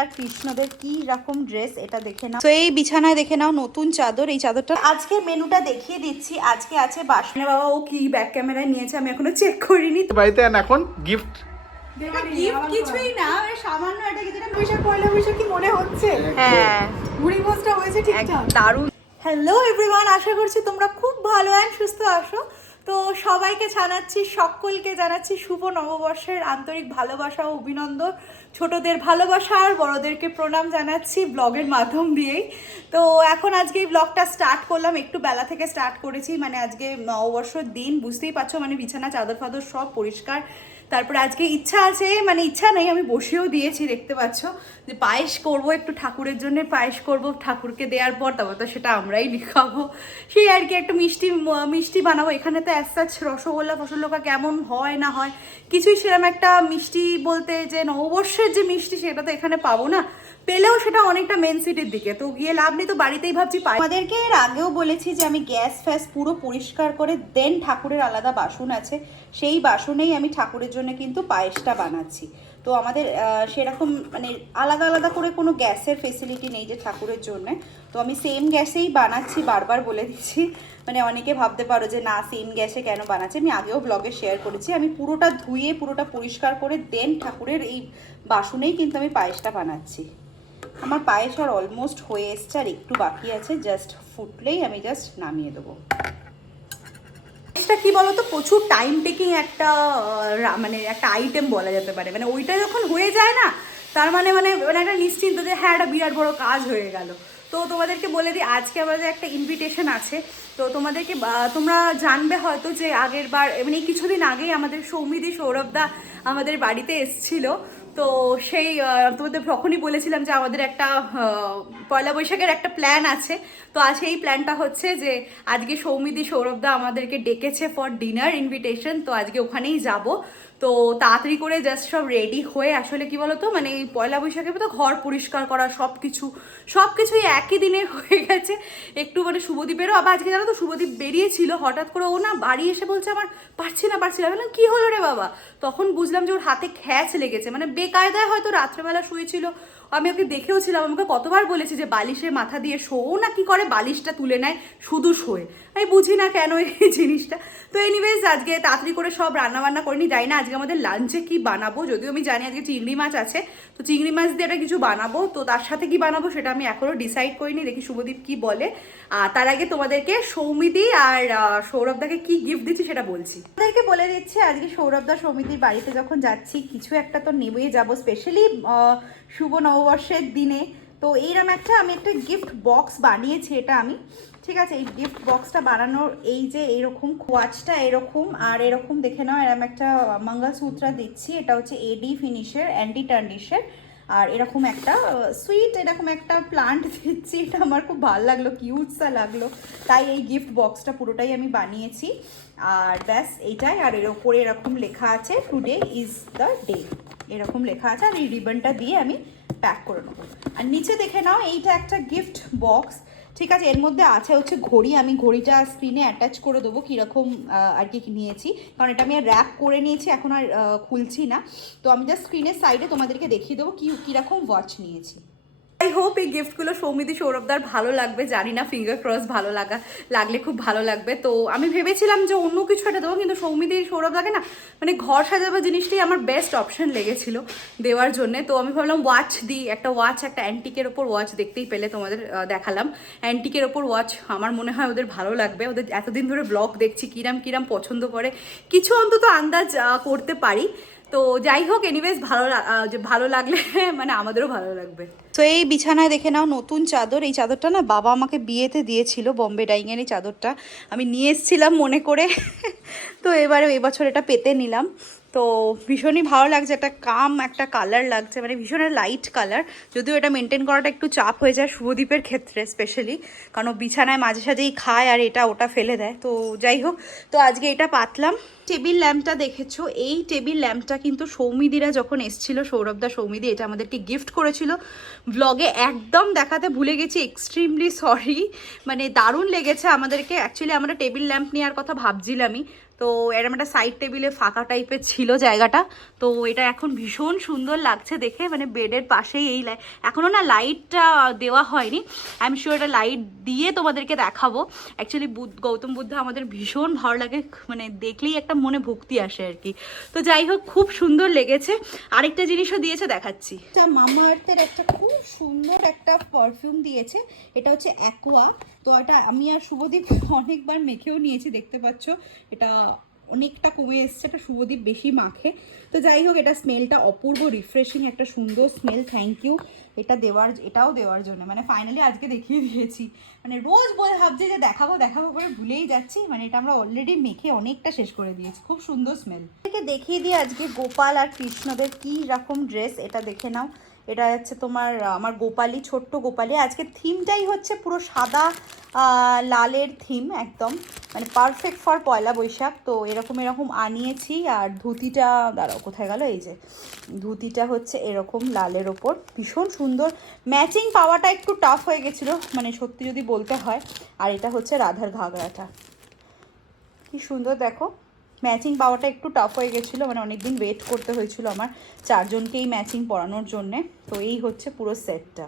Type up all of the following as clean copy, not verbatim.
আর কৃষ্ণদের কি রকম ড্রেস এটা দেখে নাও। তো এই বিছানায় দেখে নাও নতুন চাদর, এই চাদরটা আজকে মেনুটা দেখিয়ে দিচ্ছি। আজকে আছে বাসনে বাবা, ও কি ব্যাক ক্যামেরায় নিয়েছে আমি এখনো চেক করিনি। বাড়িতে এখন গিফট গিফট কিছুই না, সামান্য একটা কিছু না। বৈশাখ পয়লা বৈশাখ কি মনে হচ্ছে? হ্যাঁ, ঘুড়ি ভোজটা হয়েছে ঠিকঠাক, দারুণ। হ্যালো এভরিওয়ান, আশা করছি তোমরা খুব ভালো আর সুস্থ আছো। তো সবাইকে জানাচ্ছি, সকলকে জানাচ্ছি শুভ নববর্ষের আন্তরিক ভালোবাসা ও অভিনন্দন। ছোটদের ভালোবাসা আর বড়দেরকে প্রণাম জানাচ্ছি ব্লগের মাধ্যম দিয়েই। তো এখন আজকে এই ব্লগটা স্টার্ট করলাম, একটু বেলা থেকে স্টার্ট করেছি। মানে আজকে নববর্ষের দিন, বুঝতেই পারছো, মানে বিছানা চাদর ফাদর সব পরিষ্কার। তারপরে আজকে ইচ্ছা আছে, মানে ইচ্ছা নেই, আমি বসেও দিয়েছি, দেখতে পাচ্ছ যে পায়েস করব, একটু ঠাকুরের জন্য পায়েস করব, ঠাকুরকে দেওয়ার পর তারপর তো সেটা আমরাই খাবো। সেই আর কি, একটা মিষ্টি বানাবো। এখানে তো অ্যাজ রসগোল্লা ফসল্লা কেমন হয় না হয় কিছুই সেরকম একটা মিষ্টি বলতে যে নববর্ষের যে মিষ্টি সেটা তো এখানে পাবো না, পেলেও সেটা অনেকটা মেন সিটির দিকে, তো গিয়ে লাভ নেই, তো বাড়িতেই ভাবছি পাই। আমাদেরকে এর আগেও বলেছি যে আমি গ্যাস ফ্যাস পুরো পরিষ্কার করে দেন ঠাকুরের আলাদা বাসন আছে, সেই বাসনেই আমি ঠাকুরের জন্য কিন্তু পায়েসটা বানাচ্ছি। তো আমাদের সেরকম মানে আলাদা আলাদা করে কোনো গ্যাসের ফেসিলিটি নেই যে ঠাকুরের জন্যে, তো আমি সেম গ্যাসেই বানাচ্ছি, বারবার বলে দিচ্ছি। মানে অনেকে ভাবতে পারো যে না সেম গ্যাসে কেন বানাচ্ছি, আমি আগেও ব্লগে শেয়ার করেছি। আমি পুরোটা ধুয়ে পুরোটা পরিষ্কার করে দেন ঠাকুরের এই বাসনেই কিন্তু আমি পায়েসটা বানাচ্ছি। আমার পায়েস আর অলমোস্ট হয়ে এসছে, আর একটু বাকি আছে, জাস্ট ফুটলেই আমি জাস্ট নামিয়ে দেবো। এটা কি বলতো, প্রচুর টাইম টেকিং একটা মানে একটা আইটেম বলা যেতে পারে। মানে ওইটা যখন হয়ে যায় না, তার মানে মানে মানে একটা নিশ্চিন্ত যে হ্যাঁ একটা বিরাট বড় কাজ হয়ে গেল। তো তোমাদেরকে বলে দিই, আজকে আমাদের একটা ইনভিটেশন আছে। তো তোমাদেরকে তোমরা জানবে হয়তো যে আগের বার মানে কিছুদিন আগেই আমাদের সৌমি দি সৌরভ দা আমাদের বাড়িতে এসেছিল। তো সেই তোমাদের তখনই বলেছিলাম যে আমাদের একটা পয়লা বৈশাখের একটা প্ল্যান আছে। তো আজ এই প্ল্যানটা হচ্ছে যে আজকে সৌমি দি সৌরভদা আমাদেরকে ডেকেছে ফর ডিনার ইনভিটেশন, তো আজকে ওখানেই যাব। তো তাড়াতাড়ি করে জাস্ট সব রেডি হয়ে, আসলে কি বলতো মানে পয়লা বৈশাখে তো ঘর পরিষ্কার করা সব কিছুই একই দিনে হয়ে গেছে। একটু মানে শুভদীপেরও আবার আজকে জানো তো শুভদীপ বেরিয়েছিল, হঠাৎ করে ও না বাড়ি এসে বলছে আমার পারছি না বললাম কি হলো রে বাবা, তখন বুঝলাম যে ওর হাতে খ্যাচ লেগেছে, মানে বেকায়দায় হয়তো রাত্রেবেলা শুয়েছিল। আমি ওকে দেখেও ছিলাম, আমাকে কতবার বলেছি যে বালিশের মাথা দিয়ে শোও না, কি করে বালিশটা তুলে নেয় শুধু শোয়ে, আমি বুঝি না কেন এই জিনিসটা। তো এনিওয়েজ আজকে তাড়াতাড়ি করে সব রান্নাবান্না করিনি, যাই না আজকে আমাদের লাঞ্চে কি বানাবো, যদিও আমি জানি আজকে চিংড়ি মাছ আছে, তো চিংড়ি মাছ দিয়ে একটা কিছু বানাবো। তো তার সাথে কি বানাবো সেটা আমি এখনও ডিসাইড করিনি, দেখি শুভদীপ কি বলে। তার আগে তোমাদেরকে সৌমিদি আর সৌরভদাকে কি গিফট দিচ্ছি সেটা বলছি। তাদেরকে বলে দিচ্ছি আজকে সৌরভদা সৌমিদির বাড়িতে যখন যাচ্ছি কিছু একটা তো নেবেই যাবো, স্পেশালি শুভ নববর্ষের দিনে। তো এইরকম আমি একটা গিফট বক্স বানিয়েছি, এটা আমি, ঠিক আছে, এই গিফট বক্সটা বানানোর এই যে এরকম ওয়াচটা এরকম, আর এরকম দেখে নাও এরকম একটা মঙ্গলসূত্রা দিচ্ছি, এটা হচ্ছে এডি ফিনিশের অ্যান্টি টার্নিশের, আর এরকম একটা সুইট এরকম একটা প্লান্ট দিচ্ছি। এটা আমার খুব ভালো লাগলো, কিউটসা লাগলো, তাই এই গিফট বক্সটা পুরোটাই আমি বানিয়েছি। আর ব্যাস এইটাই, আর এর ওপরে এরকম লেখা আছে টুডে ইজ দ্য ডে, এরকম লেখা আছে, আর এই রিবনটা দিয়ে আমি প্যাক করে নেবো। আর নিচে দেখে নাও এইটা একটা গিফট বক্স, ঠিক আছে, এর মধ্যে আছে হচ্ছে ঘড়ি, আমি ঘড়িটা স্ক্রিনে অ্যাটাচ করে দেবো কীরকম আর কি নিয়েছি, কারণ এটা আমি আর র্যাপ করে নিয়েছি, এখন আর খুলছি না। তো আমি জাস্ট স্ক্রিনের সাইডে তোমাদেরকে দেখিয়ে দেবো কীরকম ওয়াচ নিয়েছি। আই হোপ এই গিফটগুলো সৌমিদি সৌরভদার ভালো লাগবে, জানি না, ফিঙ্গার ক্রস ভালো লাগলে খুব ভালো লাগবে। তো আমি ভেবেছিলাম যে অন্য কিছু একটা দেবো, কিন্তু সৌমিদি সৌরভদাকে না মানে ঘর সাজাবার জিনিসটাই আমার বেস্ট অপশন লেগেছিল দেওয়ার জন্যে। তো আমি ভাবলাম ওয়াচ দিই, একটা ওয়াচ, একটা অ্যান্টিকের ওপর ওয়াচ, দেখতেই পেলে তোমাদের দেখালাম অ্যান্টিকের ওপর ওয়াচ, আমার মনে হয় ওদের ভালো লাগবে, ওদের এতদিন ধরে ব্লগ দেখছি কিরাম পছন্দ করে, কিছু অন্তত আন্দাজ করতে পারি। তো যাই হোক, এনিওয়েজ ভালো লাগলে মানে আমাদেরও ভালো লাগবে। তো এই বিছানায় দেখে নাও নতুন চাদর, এই চাদরটা না বাবা আমাকে বিয়েতে দিয়েছিল, বোম্বে ডাইংয়ের এই চাদরটা আমি নিয়ে এসেছিলাম মনে করে। তো এবারে এবছর এটা পেতে নিলাম, তো ভীষণই ভালো লাগছে, একটা কালার লাগছে, মানে ভীষণ লাইট কালার, যদিও এটা মেনটেন করাটা একটু চাপ হয়ে যায় শুভদীপের ক্ষেত্রে স্পেশালি, কারণ বিছানায় মাঝে সাঝেই খায় আর এটা ওটা ফেলে দেয়। তো যাই হোক, তো আজকে এটা পাতলাম। টেবিল ল্যাম্পটা দেখেছো, এই টেবিল ল্যাম্পটা কিন্তু সৌমিদিরা যখন এসেছিল, সৌরভদা সৌমিদি এটা আমাদেরকে গিফট করেছিল, ব্লগে একদম দেখাতে ভুলে গেছি, এক্সট্রিমলি সরি, মানে দারুণ লেগেছে আমাদেরকে। অ্যাকচুয়ালি আমরা টেবিল ল্যাম্প নেওয়ার কথা ভাবছিলামই, তো এরকম একটা সাইড টেবিলে ফাঁকা টাইপের ছিল জায়গাটা। তো এটা এখন ভীষণ সুন্দর লাগছে দেখে, মানে বেডের পাশেই এই এখনও না লাইটটা দেওয়া হয়নি, আই এম শিওর এটা লাইট দিয়ে তোমাদেরকে দেখাবো। অ্যাকচুয়ালি গৌতম বুদ্ধ আমাদের ভীষণ ভালো লাগে, মানে দেখলেই একটা মনে ভক্তি আসে আর কি। তো যাই হোক, খুব সুন্দর লেগেছে। আরেকটা জিনিসও দিয়েছে, দেখাচ্ছি। মামা আর্থের একটা খুব সুন্দর একটা পারফিউম দিয়েছে, এটা হচ্ছে অ্যাকোয়া। তো এটা আমি আর শুভদীপ অনেকবার মেখেও নিয়েছি, দেখতে পাচ্ছ এটা অনেকটা কমে এসছে, এটা শুভদীপ বেশি মাখে। তো যাই হোক, এটা স্মেলটা অপূর্ব রিফ্রেশিং, একটা সুন্দর স্মেল। থ্যাংক ইউ এটাও দেওয়ার জন্য, মানে ফাইনালি আজকে দেখিয়ে দিয়েছি। মানে রোজ ভাবছি যে দেখাবো দেখাবো করে ভুলেই যাচ্ছি, মানে এটা আমরা অলরেডি মেখে অনেকটা শেষ করে দিয়েছি। খুব সুন্দর স্মেল। দেখিয়ে দিই আজকে গোপাল আর কৃষ্ণদের কী রকম ড্রেস, এটা দেখে নাও। এটা হচ্ছে তোমার আমার গোপালী, ছোট্ট গোপালী। আজকে থিমটাই হচ্ছে পুরো সাদা লালের থিম, একদম মানে পারফেক্ট ফর পয়লা বৈশাখ। তো এরকম আনিয়েছি। আর ধুতিটা দাঁড়াও কোথায় গেল, এই যে ধুতিটা হচ্ছে এরকম লালের ওপর, ভীষণ সুন্দর। ম্যাচিং পাওয়াটা একটু টাফ হয়ে গেছিলো, মানে সত্যি যদি বলতে হয়। আর এটা হচ্ছে রাধার ঘাগরাটা, কি সুন্দর দেখো। ম্যাচিং পাওয়াটা একটু টাফ হয়ে গেছিলো, মানে অনেকদিন ওয়েট করতে হয়েছিল আমার চারজনকেই ম্যাচিং পরানোর জন্যে। তো এই হচ্ছে পুরো সেটটা।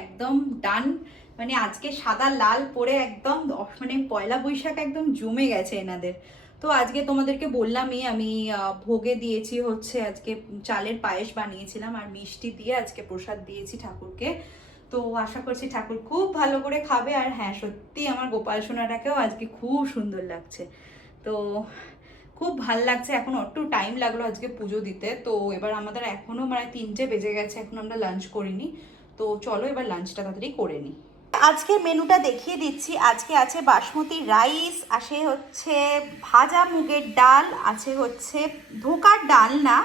একদম ডান, মানে আজকে সাদা লাল পরে একদম মানে পয়লা বৈশাখ একদম জমে গেছে এনাদের। তো আজকে তোমাদেরকে বললামই, আমি ভোগে দিয়েছি হচ্ছে আজকে চালের পায়েস বানিয়েছিলাম আর মিষ্টি দিয়ে আজকে প্রসাদ দিয়েছি ঠাকুরকে। তো আশা করছি ঠাকুর খুব ভালো করে খাবে। আর হ্যাঁ, সত্যি আমার গোপাল সোনাটাকেও আজকে খুব সুন্দর লাগছে। তো খুব ভাল লাগছে। এখন একটু টাইম লাগলো আজকে পুজো দিতে। তো এবার আমাদের এখনো মানে 3টে বেজে গেছে, এখন আমরা লাঞ্চ করিনি। তো চলো এবার লাঞ্চটা তাড়াতাড়ি করে নিই। আজকে মেনুটা দেখিয়ে দিচ্ছি। আজকে আছে বাসমতি রাইস, আছে হচ্ছে ভাজা মুগের ডাল, আছে হচ্ছে ধোকার ডাল না,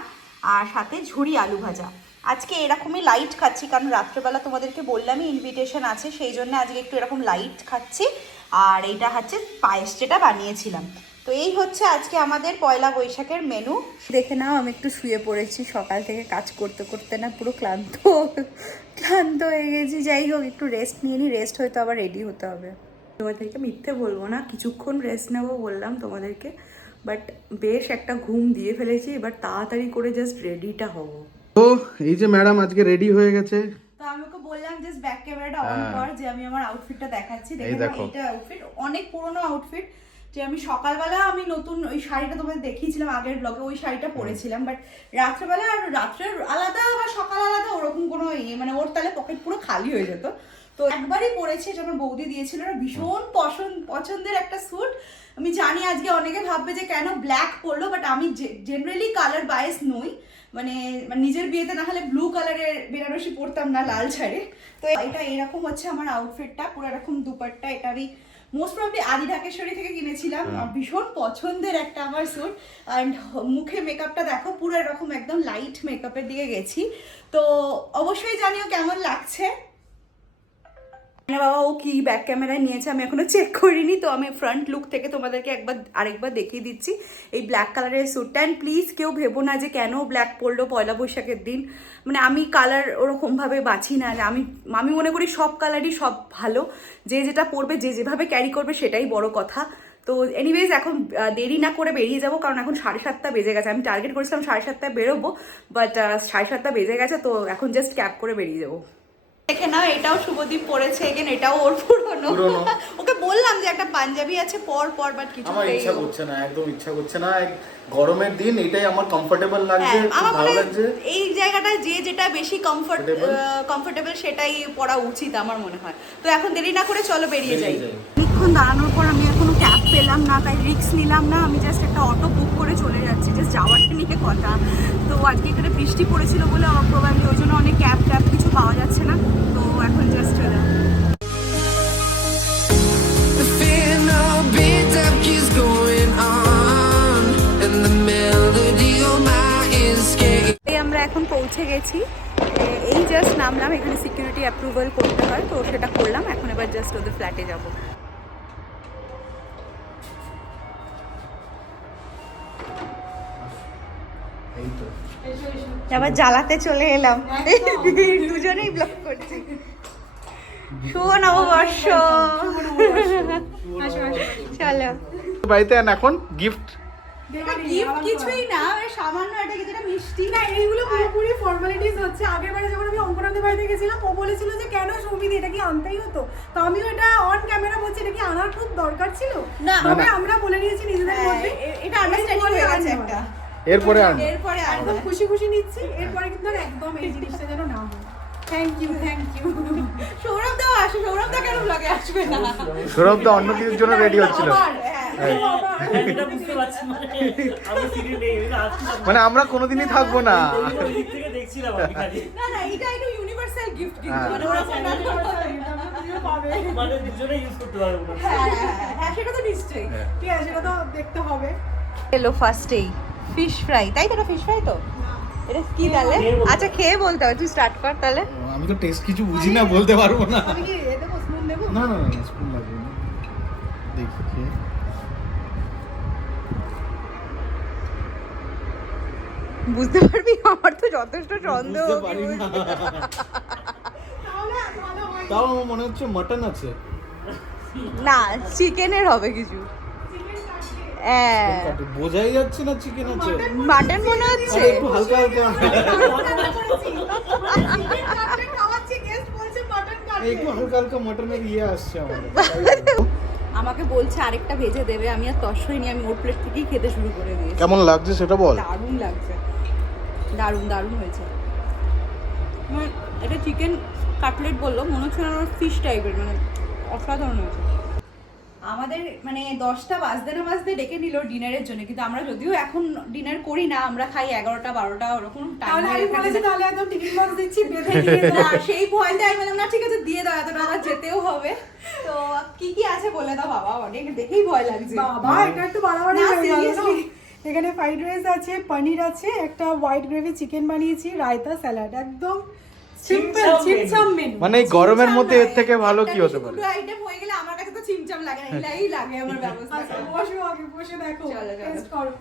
আর সাথে ঝুরি আলু ভাজা। আজকে এরকমই লাইট খাচ্ছি, কারণ রাত্রেবেলা তোমাদেরকে বললামই ইনভিটেশন আছে, সেই জন্য আজকে একটু এরকম লাইট খাচ্ছি। আর এইটা হচ্ছে পায়েস যেটা বানিয়েছিলাম। তো এই হচ্ছে আজকে আমাদের পয়লা বৈশাখের মেনু। দেখে নাও আমি একটু শুয়ে পড়েছি, সকাল থেকে কাজ করতে করতে না পুরো ক্লান্ত হয়ে গেছি। যাই হোক, একটু রেস্ট নিয়ে নিই, রেস্ট হয়তো আবার রেডি হতে হবে। তোমাদেরকে মিথ্যে বলবো না, কিছুক্ষণ রেস্ট নেবো বললাম তোমাদেরকে, বাট বেশ একটা ঘুম দিয়ে ফেলেছি। এবার তাড়াতাড়ি করে জাস্ট রেডিটা হবো। তো এই যে ম্যাডাম আজকে রেডি হয়ে গেছে। তো আমি ওকে বললাম জাস্ট ব্যাক ক্যামেরাটা অন কর, যে আমি আমার আউটফিটটা দেখাচ্ছি। দেখো এটা আউটফিট, অনেক পুরনো আউটফিট, যে আমি সকালবেলা আমি নতুন ওই শাড়িটা তোমাদের দেখিয়েছিলাম আগের ব্লগে, ওই শাড়িটা পরেছিলাম। বাট রাত্রেবেলা, আর রাত্রের আলাদা বা সকাল আলাদা ওরকম কোনো মানে ওর তাহলে পকেট পুরো খালি হয়ে যেত। তো একবারই পরেছি, এটা আমার বৌদি দিয়েছিল, ভীষণ পছন্দের একটা স্যুট। আমি জানি আজকে অনেকে ভাববে যে কেন ব্ল্যাক পরলো, বাট আমি জেনারেলি কালার বায়াস নই, মানে নিজের বিয়েতে না হলে ব্লু কালারের বেনারসি পরতাম না লাল ছাড়ে। তো এটা এরকম হচ্ছে আমার আউটফিটটা, পুরো এরকম দুপাট্টা। এটা আমি মোস্ট প্রবাবলি আদি ঢাকেশ্বরী থেকে কিনেছিলাম, ভীষণ পছন্দের একটা আমার স্যুট। অ্যান্ড মুখে মেকআপটা দেখো, পুরো এরকম একদম লাইট মেকআপের দিকে গেছি। তো অবশ্যই জানিও কেমন লাগছে। বাবা ও কি ব্যাক ক্যামেরায় নিয়েছে আমি এখনো চেক করিনি, তো আমি ফ্রন্ট লুক থেকে তোমাদেরকে আরেকবার দেখিয়ে দিচ্ছি এই ব্ল্যাক কালারের স্যুটটা। অ্যান্ড প্লিজ কেউ ভেবো না যে কেন ব্ল্যাক পরলো পয়লা বৈশাখের দিন, মানে আমি কালার ওরকমভাবে বাছি না, আমি মনে করি সব কালারই সব ভালো, যে যেটা পরবে যে যেভাবে ক্যারি করবে সেটাই বড় কথা। তো এনিওয়েজ এখন দেরি না করে বেরিয়ে যাবো, কারণ এখন 7:30 বেজে গেছে। আমি টার্গেট করেছিলাম 7:30 বেরোবো, বাট 7:30 বেজে গেছে, তো এখন জাস্ট ক্যাব করে বেরিয়ে যাবো। দেখে নাও, এটাও শুভদীপ পরেছে, এগেন এটাও ওর পুরনো। ওকে বললাম যে একটা পাঞ্জাবি আছে পর, বাট কিছু আমার ইচ্ছা করছে না, একদম ইচ্ছা করছে না। গরমের দিন এটাই আমার কমফোর্টেবল লাগছে, ভালো লাগছে। এই জায়গাটায় যে যেটা বেশি কমফোর্টেবল সেটাই পরা উচিত আমার মনে হয়। তো এখন দেরি না করে চলো বেরিয়ে যাই। অনেকক্ষণ দাঁড়ানোর পর আমি এখনো ক্যাব পেলাম না, তাই রিস্ক নিলাম না। আমি জাস্ট একটা অটো বুক করে চলে যাচ্ছি, জাস্ট যাওয়ারটা নিয়ে কথা। তো আজকে এখানে বৃষ্টি পড়েছিল বলে প্রবাবলি ওই জন্য অনেক ক্যাব কিছু পাওয়া যাচ্ছে না, তো এখন জাস্ট চলে আমরা এখন পৌঁছে গেছি। এই জাস্ট নামলাম, এখানে সিকিউরিটি অ্যাপ্রুভাল করতে হয়, তো সেটা করলাম। এখন এবার জাস্ট ওদের ফ্ল্যাটে যাব। আবার জ্বালাতে চলে এলাম, দুজনেই ব্লগ করছি। শুভ নববর্ষ। চলো বাড়িতে। এখন গিফট কিছুই না, সামান্য একটা যেটা মিষ্টি না, এইগুলো পুরোপুরি ফর্মালিটিস হচ্ছে। আগেরবারে যখন আমি অঙ্কনাদের বাড়িতে গেছিলাম, ও বলেছিল যে কেন সৌমি এটা কি আনতেই হতো, তো আমিও এটা অন ক্যামেরা বলছি এটা কি আনার খুব দরকার ছিল না, তবে আমরা বলে নিয়েছি নিজেদের মধ্যে, এটা আন্ডারস্ট্যান্ডিং হয়ে গেছে একটা। এরপরে একদম খুশি নিচ্ছি, এরপরে কিন্তু একদম এই জিনিসটা যেন না হয়। Thank you. সৌরভ দাও আসো, সৌরভ দা কেন ব্লগে আসবে না? সৌরভ দা অন্য কিছুর জন্য রেডি হচ্ছিল, মানে আমরা কোনোদিনই থাকবো না। না এটা একটু ইউনিভার্সাল গিফট, কিন্তু মানে ওরা মানে দুজনেই ইউজ করতে পারবে। হ্যাঁ সেটা তো নিশ্চয়ই, ঠিক আছে, সেটা তো দেখতে হবে। এলো ফার্স্টেই ফিশ ফ্রাই, তাই তো? এটা ফিশ ফ্রাই তো? এটা কি তাহলে? আচ্ছা খেয়ে বলতে হবে, তুই স্টার্ট কর তাহলে। আমি তো টেস্ট কিছু বুঝি না, বলতে পারবো না। আমি কি দেব, স্পুন দেব? না স্পুন লাগবে না, দেখি খেয়ে। বুঝতে পারবি, আমার তো যথেষ্ট সন্দেহ। তাও আমার মনে হচ্ছে মাটন আছে। না, চিকেনের হবে কিছু। বোঝাই যাচ্ছে না চিকেন আছে, মাটন মনে হচ্ছে। একটু হালকা মাটনের ইয়ে আসছে আমাকে বলছে আরেকটা ভেজে দেবে, আমি আর তসই নি, আমি ওর প্লেট থেকেই খেতে শুরু করে দিয়েছি। কেমন লাগছে সেটা বল। দারুণ লাগছে, দারুণ হয়েছে। এটা চিকেন কাটলেট বললো, মনে হচ্ছে না ফিশ টাইপের, মানে অসাধারণ হয়েছে। আমাদের মানে 10টা বাজতে না বাজতে ডেকে নিল ডিনারের জন্য, কিন্তু আমরা যদিও এখন ডিনার করি না, আমরা খাই 11টা 12টা ওরকম টাইম। তাহলে একদম টিফিন বক্স দিচ্ছি বেঁধে দিয়ে দাও, সেই ভয়তে আমি বললাম না ঠিক আছে দিয়ে দাও, এতটা আবার যেতেও হবে। তো কি আছে বলে দাও বাবা, অনেক দেখেই ভয় লাগছে বাবা, এটা একটু বাড়াবাড়ি হয়ে গেল। এখানে ফ্রাইড রাইস আছে, পনির আছে, একটা হোয়াইট গ্রেভি চিকেন বানিয়েছি, রায়তা, স্যালাড, একদম সিম্পল মেনু। মানে এই গরমের মধ্যে এর থেকে ভালো কি হতে পারে? দুটো আইটেম হয়ে গেলে আমার কাছে তো চিমচাম লাগে না, এই লাগে আমার ব্যবস্থা। আচ্ছা বসো, আগে বসে দেখো, টেস্ট করো।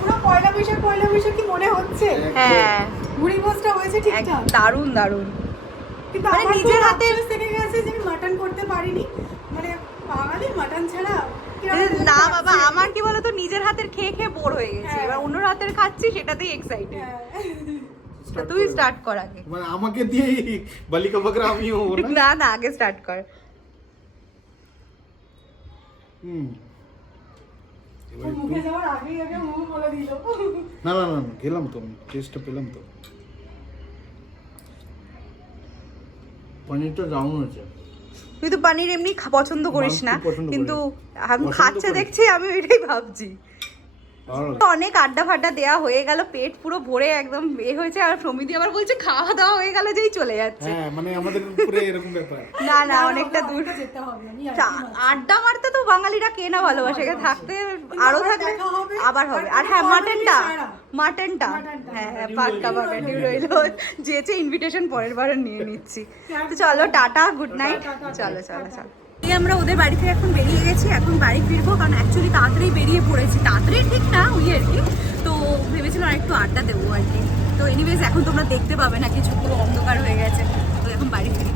পুরো পয়লা বৈশাখ কি মনে হচ্ছে? হ্যাঁ, মুড়ি মোজটা হয়েছে ঠিকঠাক, দারুণ দারুণ। কিন্তু মানে আমার নিজের নিজের হাতে হাতে থেকে গেছে যে আমি মাটন করতে পারিনি, মানে বাঙালি মাটন ছাড়া না বাবা, আমার কি বলতো, নিজের হাতের খেয়ে খেয়ে বোর হয়ে গেছি, এবার অন্য হাতের খাচ্ছি সেটাতেই এক্সাইটেড। তুই স্টার্ট কর আগে। মানে আমাকে দিয়ে বালিকা বকরা আমি হবো না? না না, আগে স্টার্ট কর। মুখে যাওয়ার আগেই আগে মুখ বলে দিল। না না না, গেলাম তো, টেস্টটা পেলাম তো। পনিরটা দারুণ হয়েছে। তুই তো পানির এমনি পছন্দ করিস না, কিন্তু আমি পছন্দ খাচ্ছে করি। দেখছি, আমি এটাই ভাবছি। অনেক আড্ডা ফাড্ডা দেওয়া হয়ে গেল, পেট পুরো ভরে একদম হয়েছে। আর সমিতি আবার বলছে খাওয়া দাওয়া হয়ে গেল যেই চলে যাচ্ছে। হ্যাঁ, মানে আমাদের উপরে এরকম ব্যাপার। না না, অনেকটা দূর যেতে হবে। আড্ডা মারতে তো বাঙালিরা কে না ভালোবাসে, থাকতে আরো থাকলে আবার হবে। আর হ্যাঁ, মাটনটা হ্যাঁ হ্যাঁ, পাক্কা পাকাটি রইলো, যেচে ইনভিটেশন পরের বার নিয়ে নিচ্ছি। তো চলো, টাটা, গুড নাইট। চলো চলো চলো। আমরা ওদের বাড়ি থেকে এখন বেরিয়ে গেছি, এখন বাড়ি ফিরবো, কারণ অ্যাকচুয়ালি তাড়াতাড়ি বেরিয়ে পড়েছি। তাড়াতাড়ি ঠিক না, ওই আর কি। তো ভেবেছিলাম আর একটু আড্ডা দেবো আর কি। তো এনিওয়েজ এখন তোমরা দেখতে পাবে না কিছু, পুরো অন্ধকার হয়ে গেছে। তো এখন বাড়ি ফিরি।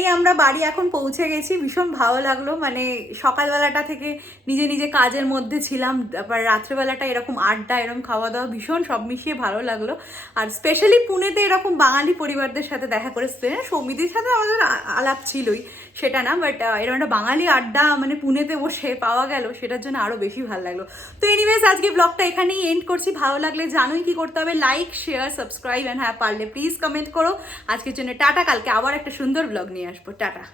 এই আমরা বাড়ি এখন পৌঁছে গেছি, ভীষণ ভালো লাগলো। মানে সকালবেলাটা থেকে নিজে নিজে কাজের মধ্যে ছিলাম, তারপর রাত্রেবেলাটা এরকম আড্ডা, এরকম খাওয়া দাওয়া, ভীষণ সব মিশিয়ে ভালো লাগলো। আর স্পেশালি পুনেতে এরকম বাঙালি পরিবারদের সাথে দেখা করে, সৌমিদির সাথে আমাদের আলাপ ছিলই, সেটা না, বাট এরকম একটা বাঙালি আড্ডা মানে পুনেতে বসে পাওয়া গেল, সেটার জন্য আরও বেশি ভালো লাগলো। তো এনিওয়েজ আজকে ব্লগটা এখানেই এন্ড করছি। ভালো লাগলে জানোই কি করতে হবে, লাইক, শেয়ার, সাবস্ক্রাইব, অ্যান্ড হ্যাঁ পারলে প্লিজ কমেন্ট করো। আজকের জন্য টাটা, কালকে আবার একটা সুন্দর ব্লগ নিয়ে আসবো। টাটা।